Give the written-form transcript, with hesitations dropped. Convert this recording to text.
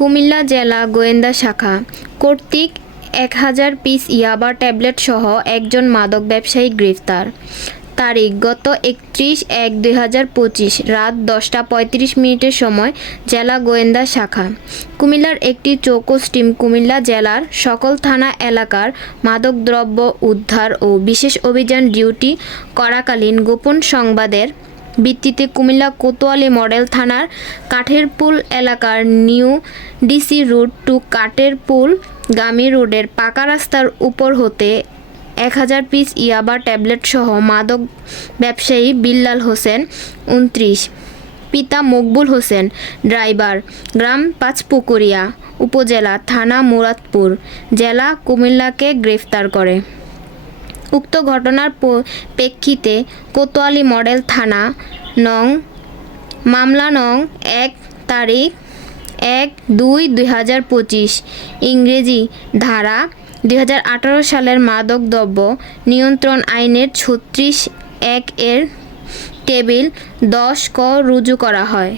কুমিল্লা জেলা গোয়েন্দা শাখা কর্তৃক ১,০০০ পিস ইয়াবা ট্যাবলেট সহ একজন মাদক ব্যবসায়ী গ্রেফতার। তারিখ গত ৩১/১/২০২৫ রাত ১০টা ৩৫ মিনিটের সময় জেলা গোয়েন্দা শাখা কুমিল্লার একটি চৌকস টিম কুমিল্লা জেলার সকল থানা এলাকার মাদকদ্রব্য উদ্ধার ও বিশেষ অভিযান ডিউটি করাকালীন গোপন সংবাদের ভিত্তিতে কুমিল্লা কোতোয়ালি মডেল থানার কাঠেরপুল এলাকার নিউ ডিসি রোড টু কাঠেরপুল গামী রোডের পাকা রাস্তার উপর হতে ১,০০০ পিস ইয়াবা ট্যাবলেট সহ মাদক ব্যবসায়ী বিল্লাল হোসেন ২৯, পিতা মকবুল হোসেন, ড্রাইভার, গ্রাম পাঁচপুকুরিয়া, উপজেলা থানা মুরাদপুর, জেলা কুমিল্লাকে গ্রেফতার করে। উক্ত ঘটনার প্রেক্ষিতে কোতোয়ালি মডেল থানা মামলা নং ১ তারিখ ১/২/২০২৫ ইংরেজি ধারা ২০১৮ সালের মাদকদ্রব্য নিয়ন্ত্রণ আইনের ৩৬(১) এর টেবিল ১০ ক রুজু করা হয়।